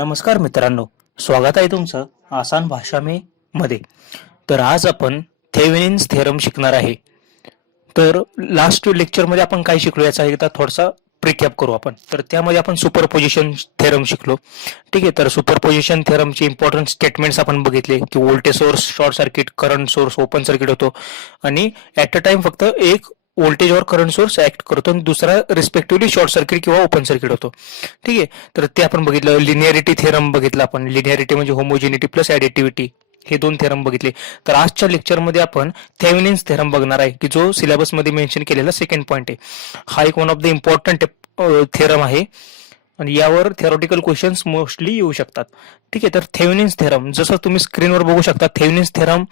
नमस्कार मित्रांनो, स्वागत आहे तुमचं आसान भाषा में मध्ये. तर आज आपण थेवेनिन्स थेरम शिकणार आहे. तर लास्ट लेक्चरमध्ये आपण काय शिकलो याचा एकदा थोडासा प्रिकॅप करू आपण. तर त्यामध्ये आपण सुपरपोजिशन थेरम शिकलो. ठीक आहे, तर सुपरपोजिशन थेरमचे इम्पॉर्टंट स्टेटमेंट्स आपण बघितले की voltage source short circuit, current source open circuit होतो आणि ॲट अ टाइम फक्त एक व्होल्टेजवर करंट सोर्स ऍक्ट करतो आणि दुसरा रिस्पेक्टिव्हली शॉर्ट सर्किट किंवा ओपन सर्किट होतो. ठीक आहे, तर ते आपण बघितलं. लिनियरिटी थेरम बघितला आपण. लिनियरिटी म्हणजे होमोजिनिटी प्लस ॲडिटिव्हिटी, हे दोन थेरम बघितले. तर आजच्या लेक्चरमध्ये आपण थेवेनिन्स थेरम बघणार आहे की जो सिलेबसमध्ये मेन्शन केलेला सेकंड पॉईंट आहे. हा एक one of the important theorem आहे आणि यावर थेरोटिकल क्वेश्चन्स मोस्टली येऊ शकतात. ठीक आहे, तर थेवेनिन्स थेरम जसं तुम्ही स्क्रीनवर बघू शकता. थेवेनिन्स थेरम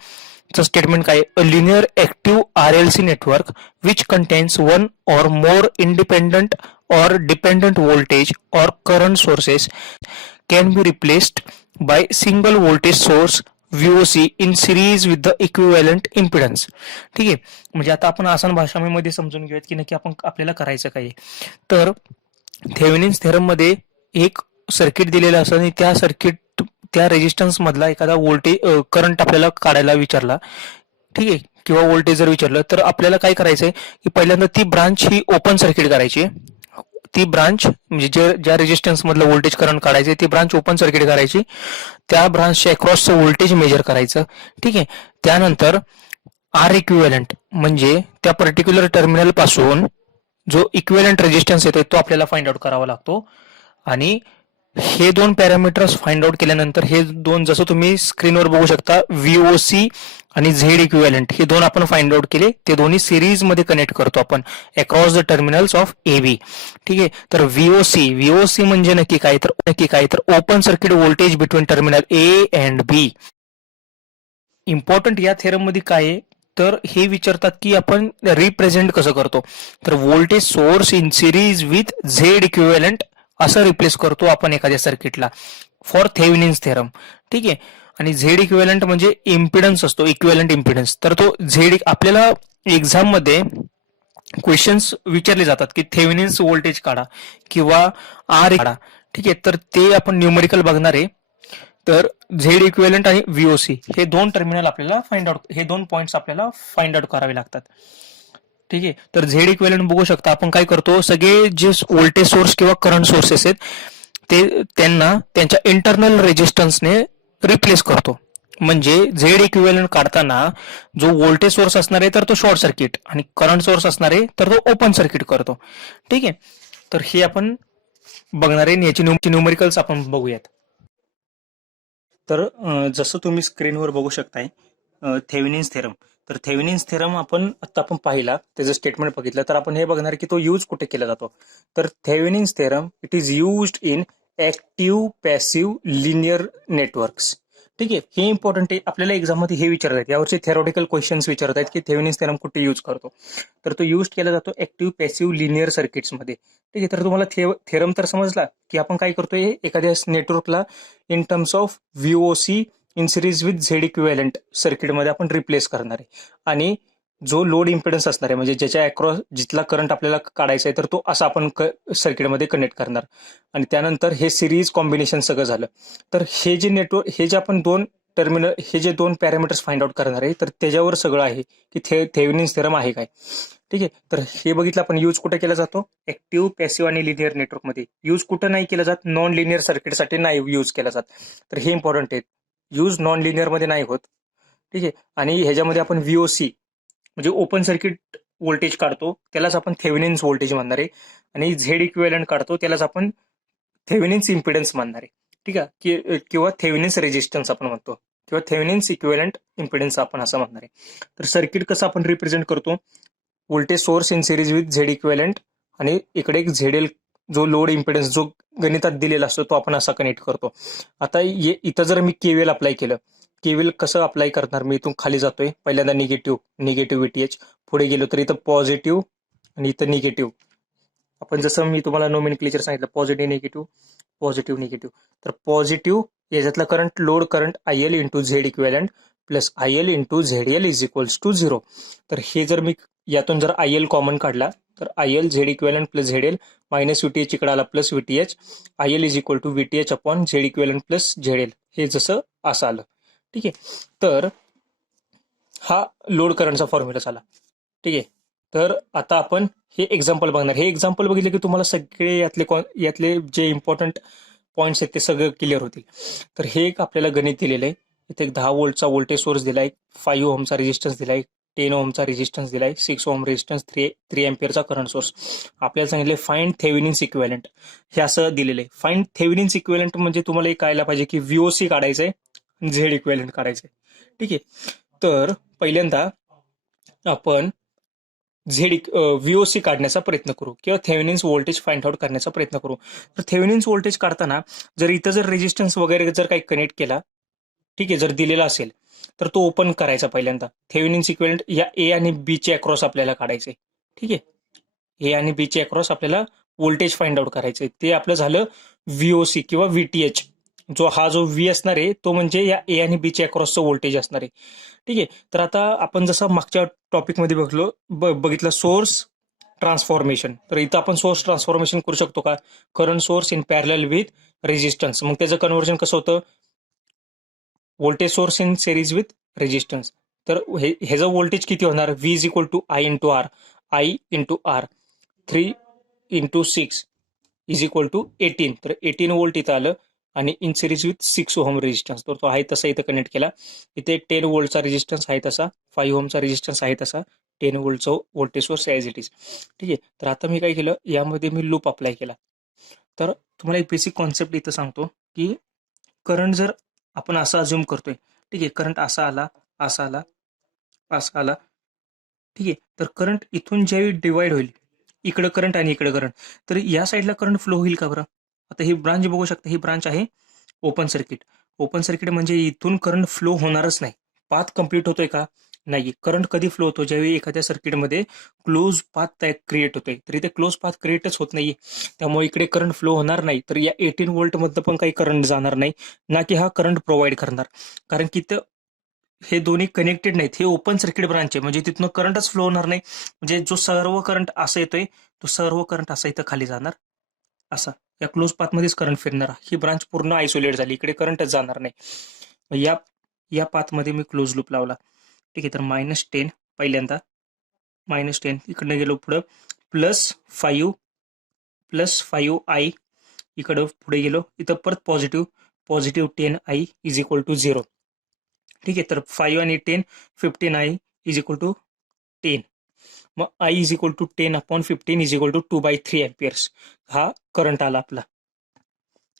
चं स्टेटमेंट काय? A linear active RLC network which contains one और मोर independent or dependent voltage or current sources can be replaced by single voltage source VOC in series with the equivalent impedance. ठीक आहे, म्हणजे आता आपण आसान भाषेमध्ये समजून घेऊयात की नक्की आपण आपल्याला करायचं काय. तर थेवेनिन्स थेरम मध्ये एक सर्किट दिलेलं असतं आणि त्या सर्किट त्या रेजिस्टन्स मधला एखादा व्होल्टेज करंट आपल्याला काढायला विचारला. ठीक आहे, किंवा व्होल्टेज जर विचारलं तर आपल्याला काय करायचंय की पहिल्यांदा ती ब्रांच ही ओपन सर्किट करायची. ती ब्रांच म्हणजे ज्या रेजिस्टन्स मधलं व्होल्टेज करंट काढायचे ती ब्रांच ओपन सर्किट करायची. त्या ब्रांचच्या अक्रॉसचं व्होल्टेज मेजर करायचं. ठीक आहे, त्यानंतर आर इक्विव्हॅलंट म्हणजे त्या पर्टिक्युलर टर्मिनल पासून जो इक्विव्हॅलंट रेजिस्टन्स येतो तो आपल्याला फाइंड आउट करावा लागतो. आणि हे दोन पॅरामीटर्स फाइंड आउट केल्यानंतर हे दोन जसं तुम्ही स्क्रीनवर बघू शकता VOC आणि झेड इक्विव्हॅलंट हे दोन आपण फाइंड आउट केले. ते दोन्ही सिरीज मध्ये कनेक्ट करतो आपण across the terminals of AB. ठीक आहे, तर VOC म्हणजे नक्की काय तर open circuit voltage between terminal A and B. Important या थेरम मध्ये काय आहे तर हे विचारतात की आपण रिप्रेझेंट कसं करतो. तर voltage source in series with Z equivalent असं रिप्लेस करतो आपण एखाद्या सर्किटला फॉर थेवेनिन्स थेरम. ठीक आहे, आणि झेड इक्विव्हॅलंट म्हणजे इम्पिडन्स असतो, इक्विव्हॅलंट इम्पिडन्स. तर तो झेड आपल्याला एक्झाम मध्ये क्वेश्चन्स विचारले जातात की थेवेनिन्स व्होल्टेज काढा किंवा आर काढा. ठीक आहे, तर ते आपण न्यूमेरिकल बघणार आहे. तर झेड इक्विव्हॅलंट आणि VOC हे दोन टर्मिनल आपल्याला फाइंड आउट, हे दोन पॉइंट्स आपल्याला फाइंड आउट करावे लागतात. ठीक आहे, तर झेड इक्विव्हॅलंट बघू शकता आपण काय करतो. सगळे जे व्होल्टेज सोर्स किंवा करंट सोर्सेस आहेत ते त्यांना त्यांच्या इंटरनल रेजिस्टन्सने रिप्लेस करतो. म्हणजे झेड इक्विव्हॅलंट काढताना जो व्होल्टेज सोर्स असणार आहे तर तो शॉर्ट सर्किट आणि करंट सोर्स असणार आहे तर तो ओपन सर्किट करतो. ठीक आहे, तर हे आपण बघणार आहे. याची न्यूमेरिकल्स आपण बघूयात. तर जसं तुम्ही स्क्रीनवर बघू शकताय थेवेनिन्स थेरम. तर थेवेनिन्स थेरम आपण पाहिला, त्याचं स्टेटमेंट बघितलं तर आपण हे बघणार की तो यूज कुठे केला जातो. तर Thevenin's theorem it is used in active passive linear networks. ठीक आहे, हे इम्पॉर्टंट आहे. आपल्याला एक्झाम मध्ये हे विचारत आहेत, यावरचे थेरोटिकल क्वेश्चन्स विचारत आहेत की थेवेनिन्स थेरम कुठे यूज करतो. तर तो यूज केला जातो ऍक्टिव्ह पॅसिव्ह लिनियर सर्किट्स मध्ये. ठीक आहे, तर तुम्हाला थेरम तर समजला की आपण काय करतोय एखाद्या नेटवर्कला in terms of VOC in series with Z equivalent सर्किटमध्ये आपण रिप्लेस करणार आहे. आणि जो लोड इम्पिडन्स असणार आहे म्हणजे ज्याच्या अक्रॉस जिथला करंट आपल्याला काढायचा आहे तर तो असा आपण सर्किटमध्ये कनेक्ट करणार. आणि त्यानंतर हे सिरीज कॉम्बिनेशन सगळं झालं. तर हे जे नेटवर्क, हे जे आपण दोन टर्मिनल, हे जे दोन पॅरामीटर्स फाइंड आउट करणार आहे तर त्याच्यावर सगळं आहे की थेवेनिन्स थेरम आहे काय. ठीक आहे, तर हे बघितलं आपण यूज कुठे केला जातो ऍक्टिव्ह पॅसिव्ह आणि लिनियर नेटवर्कमध्ये. यूज कुठं नाही केला जात, नॉन लिनियर सर्किटसाठी नाही यूज केला जात. तर हे इम्पॉर्टंट आहे, यूज नॉन लिनियर मध्ये नाही होत. ठीक आहे, आणि ह्याच्यामध्ये आपण VOC म्हणजे ओपन सर्किट व्होल्टेज काढतो त्यालाच आपण थेवेनिन्स व्होल्टेज म्हणणार आहे. आणि झेड इक्विव्हॅलंट काढतो त्यालाच आपण थेवेनिन्स इम्पिडन्स म्हणणार आहे. ठीक आहे, किंवा थेवेनिन्स रेजिस्टन्स आपण म्हणतो किंवा थेवेनिन्स इक्विव्हॅलंट इम्पिडन्स आपण असं म्हणणार आहे. तर सर्किट कसं आपण रिप्रेझेंट करतो, voltage source in series with Z equivalent आणि इकडे एक ZL जो लोड इम्पिडन्स जो गणितात दिलेला असतो तो आपण असा कनेक्ट करतो. आता इथं जर मी KVL अप्लाय केलं, KVL कसं अप्लाय करणार, मी इथून खाली जातोय पहिल्यांदा निगेटिव्ह VTH, पुढे गेलो तर इथं पॉझिटिव्ह आणि इथं निगेटिव्ह. आपण जसं मी तुम्हाला नोमेनक्लेचर सांगितलं पॉझिटिव्ह निगेटिव्ह. तर पॉझिटिव्ह याच्यातला current load current IL into Z equivalent plus IL into ZL is equals to 0. तर हे जर मी यातून जर आय एल कॉमन काढला तर I L Z equivalent plus Z L minus VTH इकडे आला plus VTH, I L is equal to VTH upon Z equivalent plus Z L, हे जसं असं आलं. ठीक आहे, तर हा लोड करंटचा फॉर्म्युला झाला. ठीक आहे, तर आता आपण हे एक्झाम्पल बघणार. हे एक्झाम्पल बघितले की तुम्हाला सगळे यातले जे इम्पॉर्टंट पॉईंट्स आहेत ते सगळं क्लिअर होतील. तर हे एक आपल्याला गणित दिलेलं आहे. इथे एक 10 व्होल्टचा व्होल्टेज सोर्स दिलाय, 5 ओहमचा रेजिस्टन्स दिलाय, 10 ओहमचा रेजिस्टन्स दिलाय, 6 ओहम रेजिस्टन्स, 3 एम्पियरचा करंट सोर्स. आपल्याला सांगितले फाइंड थेव्हिनिन्स इक्विव्हॅलंट, हे असं दिलेलं आहे. फाइंड थेव्हिनिन्स इक्विव्हॅलंट म्हणजे तुम्हाला एक कळायला पाहिजे की व्हीओसी काढायचंय, झेड इक्विव्हॅलंट काढायचंय. ठीक आहे, तर पहिल्यांदा आपण व्हीओसी काढण्याचा प्रयत्न करू किंवा थेव्हिनिन्स व्होल्टेज फाइंड आउट करण्याचा प्रयत्न करू. तर थेव्हिनिन्स व्होल्टेज काढताना जर इथं जर रेजिस्टन्स वगैरे जर काही कनेक्ट केला, ठीक आहे, जर दिलेला असेल तर तो ओपन करायचा पहिल्यांदा. थेव्हिनिन्स इक्विव्हॅलंट या ए आणि बी चे अक्रॉस आपल्याला काढायचे. ठीक आहे, ए आणि बी चे अक्रॉस आपल्याला व्होल्टेज फाइंड आउट करायचे. ते आपलं झालं व्हीओसी किंवा व्हीटीएच. जो व्ही असणार आहे तो म्हणजे या ए आणि बी चे अक्रॉसचं व्होल्टेज असणार आहे. ठीक आहे, तर आता आपण जसं मागच्या टॉपिकमध्ये बघितलं सोर्स ट्रान्सफॉर्मेशन, तर इथं आपण सोर्स ट्रान्सफॉर्मेशन करू शकतो का? Current source in parallel with resistance. मग त्याचं कन्व्हर्जन कसं होतं? Voltage source in series with resistance. तर ह्याचं व्होल्टेज किती होणार? V is equal to I into R. I into R 3 into 6 is equal to 18. तर 18 व्होल्ट इथं आलं आणि in series with 6 ohm resistance. तर तो आहे तसा इथं कनेक्ट केला. इथे 10 व्होल्टचा रेजिस्टन्स आहे तसा, 5 ओहमचा रेजिस्टन्स आहे तसा, 10 व्होल्टचा voltage source as it is. ठीक आहे, तर आता मी काय केलं, यामध्ये मी लूप अप्लाय केला. तर तुम्हाला एक बेसिक कॉन्सेप्ट इथं सांगतो की करंट जर आपण असं अज्युम करतोय, ठीक आहे, करंट असा आला, असा आला, असा आला. ठीक आहे, तर करंट इथून ज्यावेळी डिवाइड होईल, इकडं करंट आणि इकडं करंट, तर या साईडला करंट फ्लो होईल का बरं? आता ही ब्रांच बघू शकता, ही ब्रांच आहे ओपन सर्किट. ओपन सर्किट म्हणजे इथून करंट फ्लो होणारच नाही. पाथ कंप्लीट होतोय का? नाही. करंट कधी फ्लो होतो? ज्यावेळी एखाद्या सर्किटमध्ये क्लोज पाथ क्रिएट होतोय. तर इथे क्लोज पाथ क्रिएटच होत नाहीये, त्यामुळे इकडे करंट फ्लो होणार नाही. तर या 18 व्होल्ट मधनं पण काही करंट जाणार नाही, ना की हा करंट प्रोव्हाइड करणार. कारण की हे दोन्ही कनेक्टेड नाहीत. हे ओपन सर्किट ब्रांच आहे, म्हणजे तिथनं करंटच फ्लो होणार नाही. म्हणजे जो सर्व करंट असा येतोय तो सर्व करंट असा इथं खाली जाणार, असा या क्लोज पाथमध्येच करंट फिरणार. ही ब्रांच पूर्ण आयसोलेट झाली, इकडे करंटच जाणार नाही. या पाथमध्ये मी क्लोज लूप लावला. ठीक आहे, तर -10 पहिल्यांदा, -10 इकडनं गेलो पुढं, +5 इकडं पुढे गेलो, इथं परत positive 10i is equal to 0. ठीक आहे, तर 5 आणि 10 15i इज इक्वल टू 10. मग i is equal to 10 upon 15 is equal to 2/3 amperes. हा करंट आला आपला,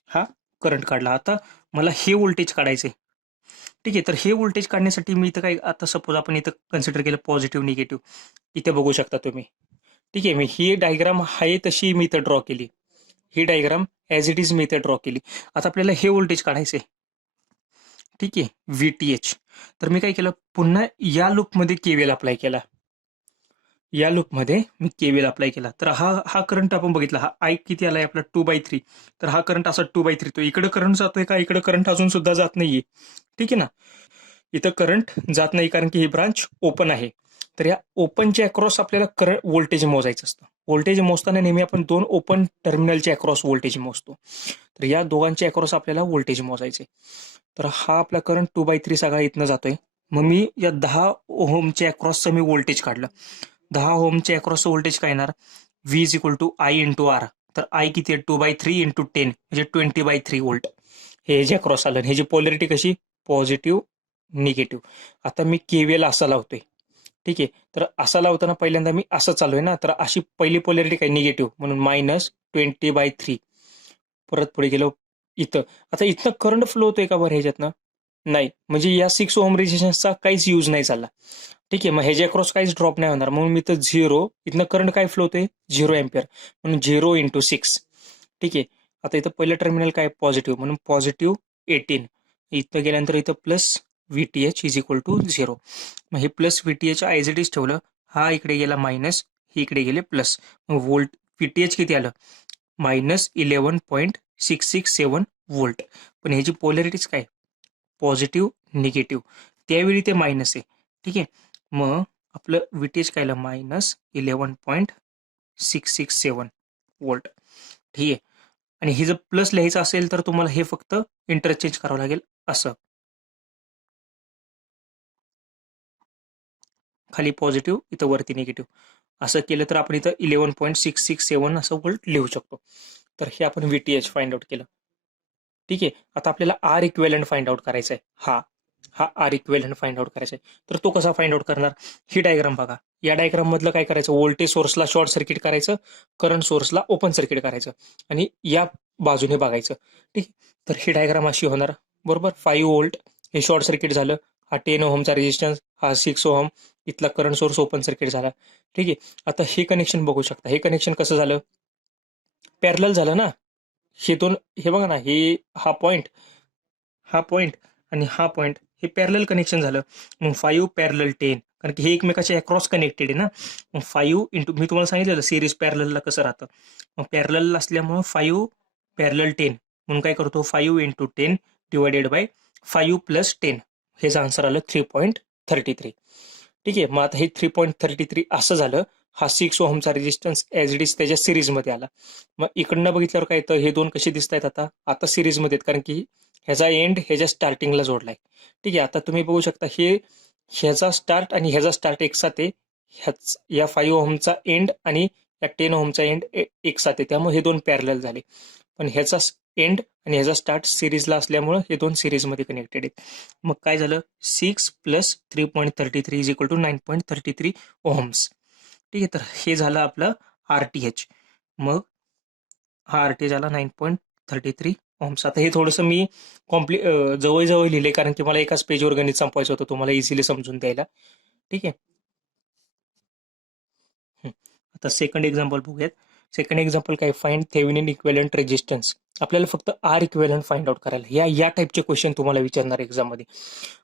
हा करंट काढला. आता मला हे व्होल्टेज काढायचे. ठीक आहे, तर हे व्होल्टेज काढण्यासाठी मी इथं काय, आता सपोज आपण इथं कन्सिडर केलं पॉझिटिव्ह निगेटिव्ह, इथे बघू शकता तुम्ही. ठीक आहे, मी ही डायग्राम आहे तशी मी इथं ड्रॉ केली, ही डायग्राम ॲज इट इज मी इथं ड्रॉ केली. आता आपल्याला हे व्होल्टेज काढायचे. ठीक आहे, व्हीटीएच. तर मी काय केलं, पुन्हा या लूपमध्ये केव्हीएल अप्लाय केला. या लूपमध्ये मी केव्हीएल अप्लाय केला. तर हा करंट आपण बघितला, हा आय किती आलाय आपला 2/3. तर हा करंट असा 2/3, तो इकडे करंट जातोय का? इकडे करंट अजून सुद्धा जात नाहीये. ठीक आहे ना, इथं करंट जात नाही कारण की ही ब्रांच ओपन आहे. तर या ओपनच्या अक्रॉस आपल्याला करंट व्होल्टेज मोजायचं असतं. व्होल्टेज मोजताना नेहमी आपण 2 ओपन टर्मिनलच्या अक्रॉस व्होल्टेज मोजतो. तर या दोघांच्या अक्रॉस आपल्याला व्होल्टेज मोजायचे. तर हा आपला करंट 2/3 सगळा इथनं जातोय. मग मी या 10 ओहमच्या अक्रॉसचं मी व्होल्टेज काढलं. 10 ओहमच्या अक्रॉसचं व्होल्टेज काय येणार? V is equal to I into R. तर आय किती आहे? 2/3 इंटू 10 म्हणजे 20/3 व्होल्ट. हे जे अक्रॉस आलं, हे जी पोलॅरिटी कशी? Positive negative. आता मी केव्हीएल असा लावतोय. ठीक आहे, तर असा लावताना पहिल्यांदा मी असं चालू आहे ना, तर अशी पहिली पोलॅरिटी काय? निगेटिव्ह, म्हणून -20/3. परत पुढे गेलो इथं. आता इथनं करंट फ्लो होतोय का बरं ह्याच्यातनं? नाही, म्हणजे या 6 ओहम रेजिस्टन्सचा काहीच यूज नाही चालला. ठीक आहे, मग ह्याच्या अक्रॉस काहीच ड्रॉप नाही होणार, म्हणून मी तर 0, इथनं करंट काय फ्लो होतोय? 0 एम्पियर, म्हणून 0 इंटू 6. ठीक आहे, आता इथं पहिलं टर्मिनल काय? पॉझिटिव्ह, म्हणून +18. इथं गेल्यानंतर इथं plus Vth is equal to 0. मग हे plus Vth as it is ठेवलं, हा इकडे गेला मायनस, ही इकडे गेले प्लस. मग व्होल्ट व्हीटीएच किती आलं? -11.667 व्होल्ट. पण ह्याची पोलॅरिटीज काय? Positive negative. त्यावेळी ते मायनस आहे. ठीक आहे, मग आपलं व्हीटीएच काय आलं -11.667 वोल्ट. ठीक आहे. आणि हे जर प्लस लिहायचं असेल तर तुम्हाला हे फक्त इंटरचेंज करावं लागेल असं. खाली पॉझिटिव्ह इथं वरती निगेटिव्ह असं केलं तर आपण इथं 11.667 असं वोल्ट लिहू शकतो. तर हे आपण व्हीटीएच फाइंड आउट केलं. ठीक आहे. आता आपल्याला आर इक्वेलंट फाइंड आउट करायचा आहे. हा आर इक्वेलंट फाइंड आउट करायचा आहे. तर तो कसा फाइंड आउट करणार? ही डायग्राम बघा. या डायग्राम मधलं काय करायचं? व्होल्टेज सोर्सला शॉर्ट सर्किट करायचं, करंट सोर्सला ओपन सर्किट करायचं आणि या बाजूने बघायचं. ठीक आहे. तर ही डायग्राम अशी होणार बरोबर. 5 व्होल्ट हे शॉर्ट सर्किट झालं. हा 10 ओहमचा रेजिस्टन्स, हा 6 ओहम, इथला करंट सोर्स ओपन सर्किट झाला. ठीक आहे. आता हे कनेक्शन बघू शकता. हे कनेक्शन कसं झालं? पॅरलल झालं ना. हे दोन, हे बघा ना, हा पॉइंट आणि हा पॉइंट हे पॅरलल कनेक्शन झालं. मग 5 पॅरलल 10, कारण की हे एकमेकाच्या अक्रॉस कनेक्टेड आहे ना. मग 5 इंटू, मी तुम्हाला सांगितलेलं सिरीज पॅरललला कसं राहतं. मग पॅरलल असल्यामुळे 5 पॅरलल 10 म्हणून काय करतो, 5 इंटू 10 डिवायडेड बाय 5 प्लस 10, हेच आन्सर आलं 3.33. ठीक आहे. मग आता हे 3.33 असं झालं. हा 6 ओहमचा रेजिस्टन्स ॲज इट इज त्याच्या सिरीजमध्ये आला. मग इकडनं बघितल्यावर काय येतं, हे दोन कसे दिसत आहेत आता सिरीजमध्ये आहेत, कारण की ह्याचा एंड ह्याच्या स्टार्टिंगला जोडलाय. ठीक आहे. आता तुम्ही बघू शकता ह्याचा स्टार्ट आणि ह्याचा स्टार्ट एक साथ आहे. या 5 ओहमचा एंड आणि या 10 ओहमचा एंड एक साथ आहे, त्यामुळे हे दोन पॅरलल झाले. पण ह्याचा एंड आणि ह्याचा स्टार्ट सिरीजला असल्यामुळे हे दोन सिरीजमध्ये कनेक्टेड आहेत. मग काय झालं, 6 plus 3.33 is equal to 9.33 ohms. ठीक आहे. तर हे झालं आपलं आरटीएच. मग हा आरटीएच आला 9.33 ओहम्स. आता हे थोडंसं मी जवळ लिहिले, कारण की मला एकाच पेजवर गणित संपवायचं होतं तुम्हाला इझिली समजून द्यायला. ठीक आहे. आता सेकंड एक्झाम्पल बघूयात. सेकंड एक्झाम्पल काय, फाइंड थेव्हिनिन इक्विव्हॅलेंट रेजिस्टन्स. आपल्याला फक्त आर इक्विव्हॅलेंट फाइंड आउट करायला, या टाईपचे क्वेश्चन तुम्हाला विचारणार एक्झाममध्ये.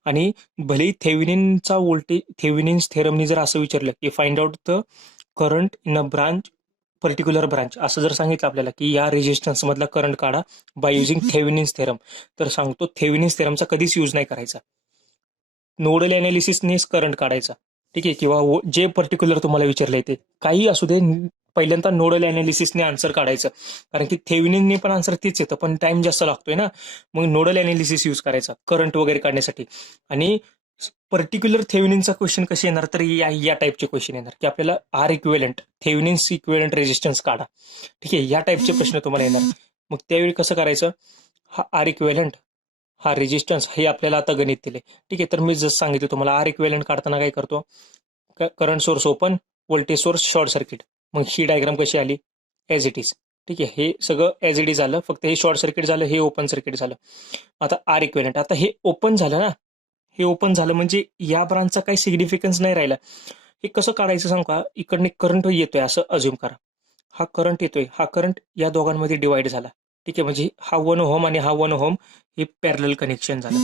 आणि भलेही थेव्हिनिनचा व्होल्टेज, थेव्हिनिन्स थेरमनी जर असं विचारलं की find out the current in a branch, particular branch, असं जर सांगितलं आपल्याला की या रेजिस्टन्स मधला करंट काढा बाय युझिंग थेव्हिनिन्स थेरम, तर सांगतो थेव्हिनिन्स थेरमचा कधीच यूज नाही करायचा. नोडल अनालिसिसनेच करंट काढायचा. ठीक आहे. किंवा जे पर्टिक्युलर तुम्हाला विचारलंय ते काही असू दे, पहिल्यांदा नोडल अनालिसिसने आन्सर काढायचं, कारण की थेव्हिनिनने पण आन्सर तेच येतं, पण टाइम जास्त लागतोय ना. मग नोडल अनालिसिस यूज करायचा करंट वगैरे काढण्यासाठी. आणि पर्टिक्युलर थेव्हिनिनचा क्वेश्चन कसे येणार, तर या टाईपचे क्वेश्चन येणार की आपल्याला R equivalent, Thevenin's equivalent resistance काढा. ठीक आहे. या टाईपचे प्रश्न तुम्हाला येणार. मग त्यावेळी कसं करायचं, हा आर इक्विव्हॅलेंट, हा रेजिस्टन्स, हे आपल्याला आता गणित दिले. ठीक आहे. तर मी जसं सांगितलं तुम्हाला, आर इक्विव्हॅलेंट काढताना काय करतो, current source open, voltage source short circuit. मग ही डायग्राम कशी आली, ॲज इट इज. ठीक आहे. हे सगळं ॲज इट इज झालं, फक्त हे शॉर्ट सर्किट झालं, हे ओपन सर्किट झालं. आता आर इक्विव्हॅलेंट, आता हे ओपन झालं ना, हे ओपन झालं म्हणजे या ब्रांचचा काही सिग्निफिकन्स नाही राहिला. हे कसं काढायचं सांगू का, इकडने करंट येतोय असं अज्युम करा. हा करंट येतोय, हा करंट या दोघांमध्ये डिवाइड झाला. ठीक आहे. म्हणजे हा 1 ओहम आणि हा 1 ओहम हे पॅरलल कनेक्शन झालं.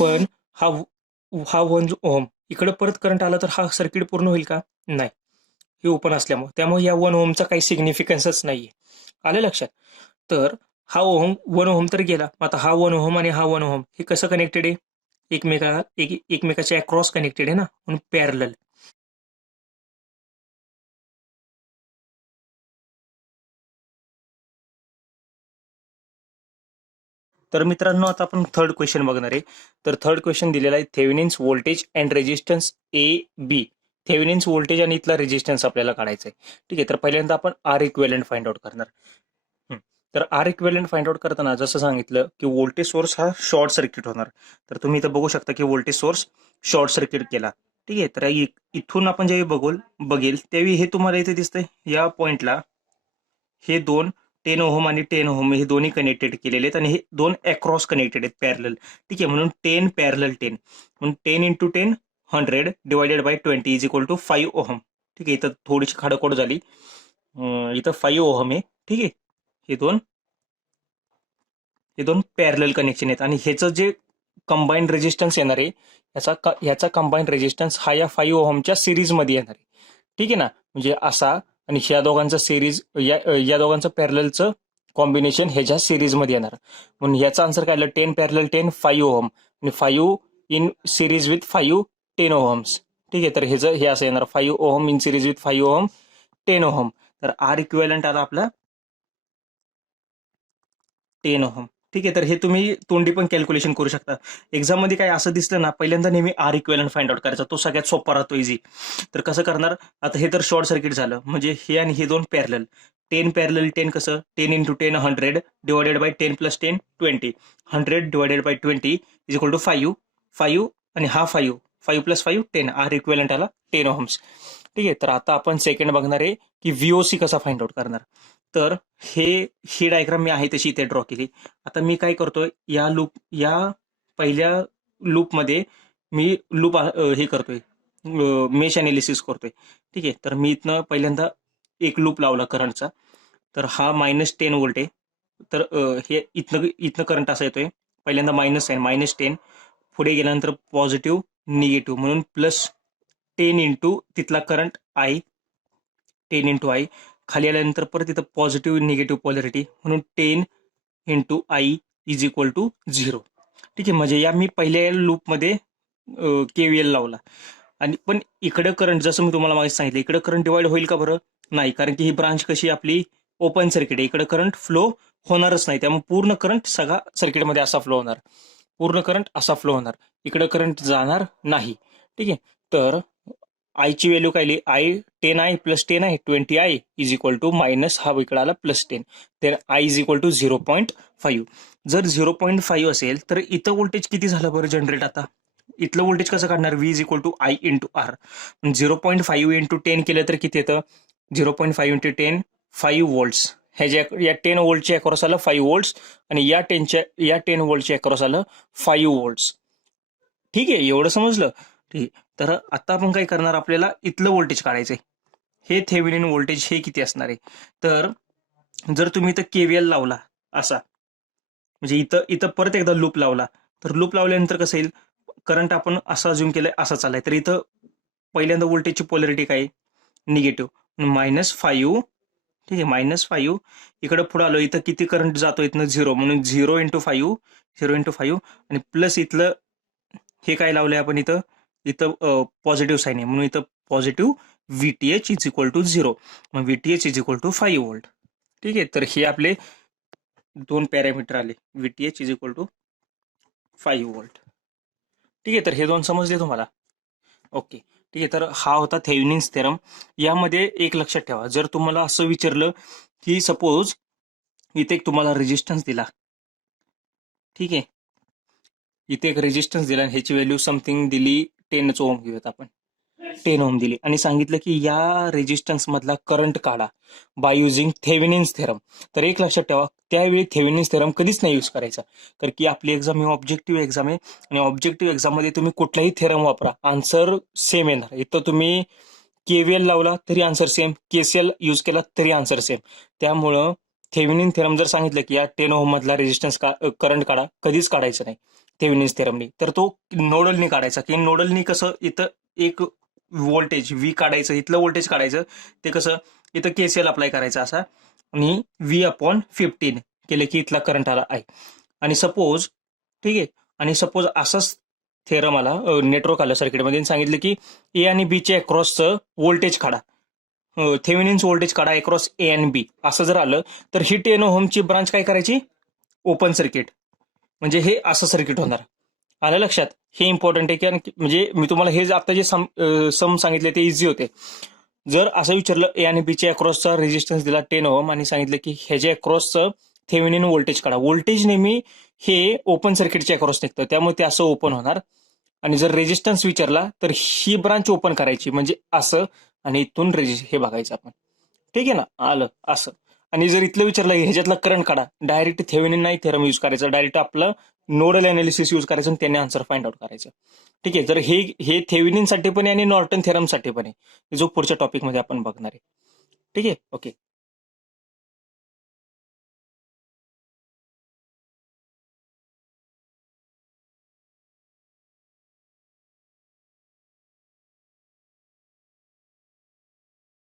पण हा 1 ओहम इकडे परत करंट आला तर हा सर्किट पूर्ण होईल का? नाही, हे ओपन असल्यामुळे. त्यामुळे या 1 ओहमचा काही सिग्निफिकन्सच नाहीये. आलं लक्षात? तर हा 1 ओहम तर गेला. आता हा 1 ओहम आणि हा 1 ओहम हे कसं कनेक्टेड आहे, एकमेकाच्या अक्रॉस कनेक्टेड आहे ना, म्हणून पॅरलल. तर मित्रांनो, आता आपण थर्ड क्वेश्चन बघणार आहे. तर थर्ड क्वेश्चन दिलेला आहे, Thevenin's voltage and resistance A B. Thevenin's voltage आणि इथला रेजिस्टन्स आपल्याला काढायचा आहे. ठीक आहे. तर पहिल्यांदा आपण आर इक्विव्हॅलेंट फाइंड आउट करणार. तर आर इक्विव्हॅलेंट फाइंड आउट करताना जसं सांगितलं की व्होल्टेज सोर्स हा शॉर्ट सर्किट होणार. तर तुम्ही इथं बघू शकता की व्होल्टेज सोर्स शॉर्ट सर्किट केला. ठीक आहे. तर इथून आपण जेव्हा बघेल त्यावेळी हे तुम्हाला इथे दिसतंय, या पॉइंटला हे दोन 10 ओहम आणि 10 ओहम हे दोन्ही कनेक्टेड केलेले आहेत आणि हे दोन अक्रॉस कनेक्टेड आहेत पॅरलल. ठीक आहे. म्हणून 10 पॅरलल 10, म्हणून 10 into 10 100 divided by 20 is equal to 5 ohm. ठीक आहे. इथं थोडीशी खाडकोड झाली, इथं 5 ओहम आहे. ठीक आहे. हे दोन पॅरलल कनेक्शन आहेत आणि ह्याचं जे कंबाईंड रेजिस्टन्स येणार आहे, ह्याचा कंबाईंड रेजिस्टन्स हा या 5 ओहमच्या सिरीजमध्ये येणार आहे. ठीक आहे ना. म्हणजे असा, आणि ह्या दोघांचं सिरीज, या दोघांचं पॅरललचं कॉम्बिनेशन ह्याच्या सिरीजमध्ये येणार. म्हणून ह्याचा आन्सर काय आलं, 10 पॅरलल 10 5 ओहम आणि 5 इन सिरीज विथ 5 10 ओहम्स. ठीक आहे, तर ह्याचं हे असं येणार 5 ohm in series with 5 ohm 10 ohm. तर आर इक्विव्हॅलंट आला आपला 10 ओहम. ठीक आहे, तर हे तुम्ही तोंडी पण कॅल्क्युलेशन करू शकता. एक्झाम मध्ये काय असं दिसलं ना, पहिल्यांदा नेहमी आर इक्विव्हॅलंट फाइंड आउट करायचा, तो सगळ्यात सोपा राहतो, इझी. तर कसं करणार आता, हे तर शॉर्ट सर्किट झालं, म्हणजे हे आणि हे दोन पॅरलल. 10 पॅरलल 10 कसं, 10 into 10 100 divided by 10 plus 10 20. 100 divided by 20 is equal to 5. 5 आणि हा 5, 5 प्लस 5 10. आर इक्विव्हॅलंट आला 10 ओहम्स. ठीक आहे, तर आता आपण सेकंड बघणार आहे की व्हीओसी कसा फाइंड आउट करणार. तर ही डायग्राम मी आहे तशी इथे ड्रॉ केली. आता मी काय करतोय, या पहिल्या लूपमध्ये मी हे करतोय, मेश अनालिसिस करतोय. ठीक आहे, तर मी इथनं पहिल्यांदा एक लूप लावला करंटचा. तर हा -10 व्होल्ट आहे. तर हे इथनं करंट असा येतोय, पहिल्यांदा मायनस आहे, -10. पुढे गेल्यानंतर पॉझिटिव्ह, निगेटिव्ह, म्हणून +10 इंटू तिथला करंट आय, 10 इंटू आय. खाली आल्यानंतर परत इथं पॉझिटिव्ह निगेटिव्ह पॉलॅरिटी, म्हणून 10 into I is equal to 0. ठीक आहे, म्हणजे या मी पहिल्या लूपमध्ये KVL लावला. आणि पण इकडं करंट, जसं मी तुम्हाला मागे सांगितलं, इकडं करंट डिवाइड होईल का बरं? नाही, कारण की ही ब्रांच कशी आपली ओपन सर्किट आहे, इकडं करंट फ्लो होणारच नाही. त्यामुळे पूर्ण करंट सगळा सर्किटमध्ये असा फ्लो होणार, पूर्ण करंट असा फ्लो होणार, इकडं करंट जाणार नाही. ठीक आहे, तर आयची व्हॅल्यू काय लिही, I 10i plus 10i 20i is equal to minus हा इकडे आला +10. तर आय इज इक्वल टू 0.5. जर 0.5 असेल तर इथं व्होल्टेज किती झालं बरं जनरेट? आता इथलं व्होल्टेज कसं काढणार, V is equal to I into R. 0.5 into 10 केलं तर किती येतं, 0.5 इंटू 10 5 व्होल्ट्स. या 10 व्होल्टच्या अक्रॉस आलं 5 व्होल्ट्स, आणि या 10 व्होल्टच्या अक्रॉस आलं 5 व्होल्ट्स. ठीक आहे, एवढं समजलं. ठीक, तर आता आपण काय करणार, आपल्याला इथलं व्होल्टेज काढायचंय. हे थेव्हिनिन व्होल्टेज हे किती असणार आहे. तर जर तुम्ही इथं KVL लावला असा, म्हणजे इथं परत एकदा लूप लावला, तर लूप लावल्यानंतर कसं येईल, करंट आपण असं अज्युम केलंय असा चाललाय, तर इथं पहिल्यांदा व्होल्टेजची पोलॅरिटी काय, निगेटिव्ह, -5. ठीक आहे, -5. इकडे पुढे आलो, इथं किती करंट जातो, इथनं 0, म्हणून 0 इंटू 5, 0 इंटू 5, आणि प्लस इथलं हे काय लावलंय आपण, इथं पॉझिटिव्ह साईन आहे, म्हणून इथं positive VTH is equal to 0. मग VTH is equal to 5 volt. ठीक आहे, तर हे आपले दोन पॅरामीटर आले, VTH is equal to 5 volt. ठीक आहे, तर हे दोन समजले तुम्हाला? ओके, ठीक आहे, तर हा होता थेव्हिनिन्स थेरम. यामध्ये एक लक्षात ठेवा, जर तुम्हाला असं विचारलं की सपोज इथे एक तुम्हाला रेजिस्टन्स दिला, ठीक आहे, इथे एक रेजिस्टन्स दिला, ह्याची व्हॅल्यू समथिंग दिली 10 ओहम घेऊयात आपण, 10 ओहम दिली, आणि सांगितलं की या रेजिस्टन्स मधला करंट काढा बाय युझिंग थेव्हिनिन्स थेरम. तर एक लक्षात ठेवा, त्यावेळी थेव्हिनिन्स थेरम कधीच नाही यूज करायचा, कारण की आपली एक्झाम ही ऑब्जेक्टिव्ह एक्झाम आहे, आणि ऑब्जेक्टिव्ह एक्झाम मध्ये तुम्ही कुठलाही थेरम वापरा, आन्सर सेम येणार. इथं तुम्ही KVL लावला तरी आन्सर सेम, KCL यूज केला तरी आन्सर सेम. त्यामुळं थेव्हिनिन थेरम जर सांगितलं की या 10 ओहम मधला रेजिस्टन्स करंट काढा, कधीच काढायचं नाही थेव्हिनिन्स थेरमनी. तर तो नोडलनी काढायचा, की नोडलनी कसं इथं एक व्होल्टेज V काढायचं, इथलं व्होल्टेज काढायचं, ते कसं इथं KCL अप्लाय करायचं असा, आणि V/15 केले की इथला करंट आला आहे. आणि सपोज, ठीक आहे, आणि सपोज असाच थेरम आला, नेटवर्क आलं सर्किटमध्ये, सांगितलं की ए आणि बी च्या अक्रॉसचं व्होल्टेज काढा, थेव्हिनिन्स व्होल्टेज काढा अक्रॉस ए आणि बी, असं जर आलं तर ही 10 ओहमची ब्रांच काय करायची, ओपन सर्किट, म्हणजे हे असं सर्किट होणार. आलं लक्षात? हे इम्पॉर्टंट आहे, कारण म्हणजे मी तुम्हाला हे आता जे सम सांगितले ते इझी होते. जर असं विचारलं ए आणि बी च्या अक्रॉसचा रेजिस्टन्स दिला 10 ओहम, आणि सांगितलं की ह्याच्या अक्रॉसचं थेव्हिनिन व्होल्टेज काढा, व्होल्टेज नेहमी हे ओपन सर्किटच्या अक्रॉस निघतं, त्यामुळे ते असं ओपन होणार. आणि जर रेजिस्टन्स विचारला तर ही ब्रांच ओपन करायची, म्हणजे असं, आणि इथून हे बघायचं आपण. ठीक आहे ना, आलं असं. आणि जर इथलं विचारलं ह्याच्यातला करंट काढा, डायरेक्ट थेव्हिनिन नाही थेरम यूज करायचं, डायरेक्ट आपलं नोडल अनालिसिस यूज करायचं, आणि त्याने आन्सर फाइंड आउट करायचं. ठीक आहे, तर हे थेव्हिनिनसाठी पण आहे आणि नॉर्टन थेरमसाठी पण आहे, जो पुढच्या टॉपिकमध्ये आपण बघणार आहे. ठीक आहे, ओके.